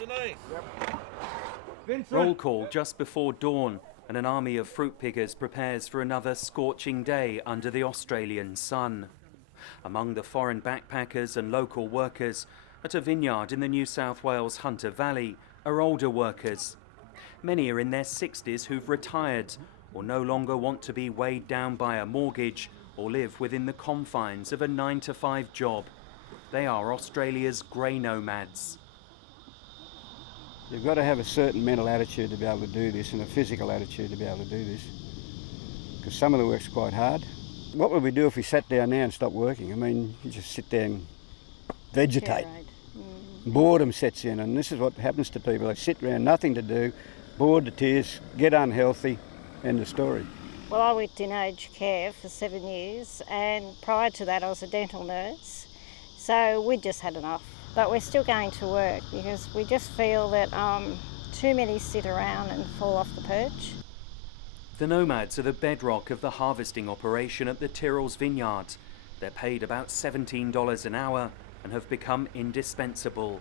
underneath. Yep. Roll call just before dawn, and an army of fruit pickers prepares for another scorching day under the Australian sun. Among the foreign backpackers and local workers at a vineyard in the New South Wales Hunter Valley are older workers. Many are in their 60s who've retired or no longer want to be weighed down by a mortgage or live within the confines of a 9-to-5 job. They are Australia's Gray Nomads. You've got to have a certain mental attitude to be able to do this and a physical attitude to be able to do this, because some of the work's quite hard. What would we do if we sat down now and stopped working? I mean, you just sit there and vegetate. Boredom sets in, and this is what happens to people. They sit around, nothing to do, bored to tears, get unhealthy, end of story. Well, I worked in aged care for 7 years, and prior to that I was a dental nurse, so we just had enough. But we're still going to work because we just feel that too many sit around and fall off the perch. The Nomads are the bedrock of the harvesting operation at the Tyrrell's vineyard. They're paid about $17 an hour and have become indispensable.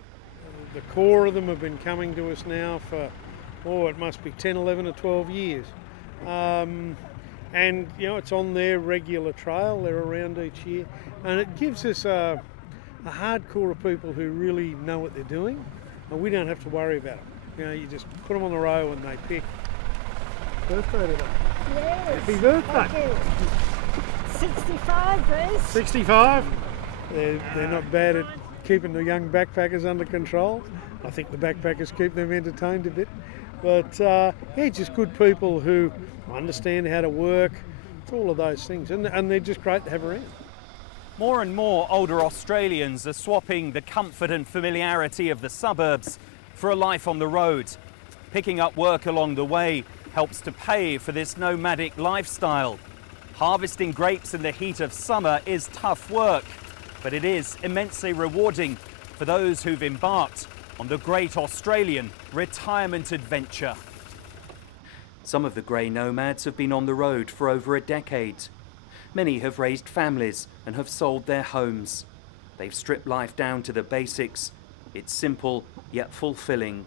The core of them have been coming to us now for, it must be 10, 11 or 12 years. And, it's on their regular trail. They're around each year. And it gives us a hardcore of people who really know what they're doing, and we don't have to worry about it. You just put them on the row and they pick. Birthday today. Yes. Happy birthday. 65, Bruce. 65. They're not bad at keeping the young backpackers under control. I think the backpackers keep them entertained a bit. But just good people who understand how to work. It's all of those things, and they're just great to have around. More and more older Australians are swapping the comfort and familiarity of the suburbs for a life on the road. Picking up work along the way helps to pay for this nomadic lifestyle. Harvesting grapes in the heat of summer is tough work, but it is immensely rewarding for those who've embarked on the great Australian retirement adventure. Some of the Gray Nomads have been on the road for over a decade. Many have raised families and have sold their homes. They've stripped life down to the basics. It's simple yet fulfilling.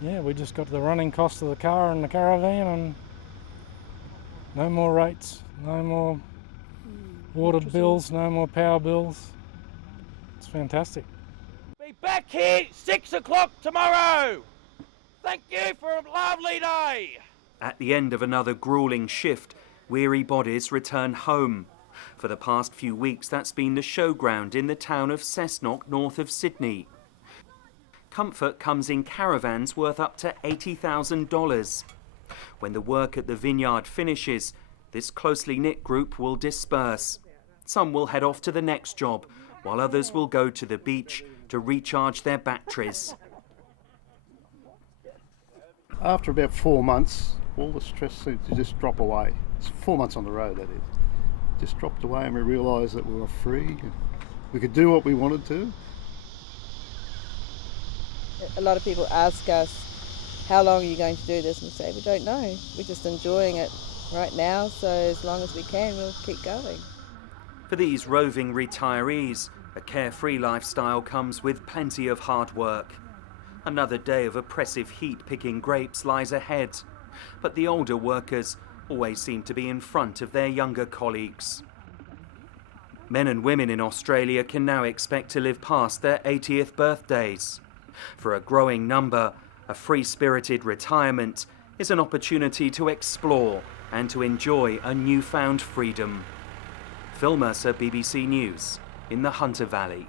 Yeah, we just got the running cost of the car and the caravan, and no more rates, no more water bills, no more power bills. It's fantastic. Be back here 6 o'clock tomorrow. Thank you for a lovely day. At the end of another grueling shift, weary bodies return home. For the past few weeks, that's been the showground in the town of Cessnock, north of Sydney. Comfort comes in caravans worth up to $80,000. When the work at the vineyard finishes, this closely knit group will disperse. Some will head off to the next job, while others will go to the beach to recharge their batteries. After about 4 months, all the stress seemed to just drop away. It's 4 months on the road, that is. Just dropped away, and we realised that we were free. We could do what we wanted to. A lot of people ask us, how long are you going to do this? And we say, we don't know. We're just enjoying it right now, so as long as we can, we'll keep going. For these roving retirees, a carefree lifestyle comes with plenty of hard work. Another day of oppressive heat picking grapes lies ahead, but the older workers always seem to be in front of their younger colleagues. Men and women in Australia can now expect to live past their 80th birthdays. For a growing number, a free-spirited retirement is an opportunity to explore and to enjoy a newfound freedom. Phil Mercer, BBC News, in the Hunter Valley.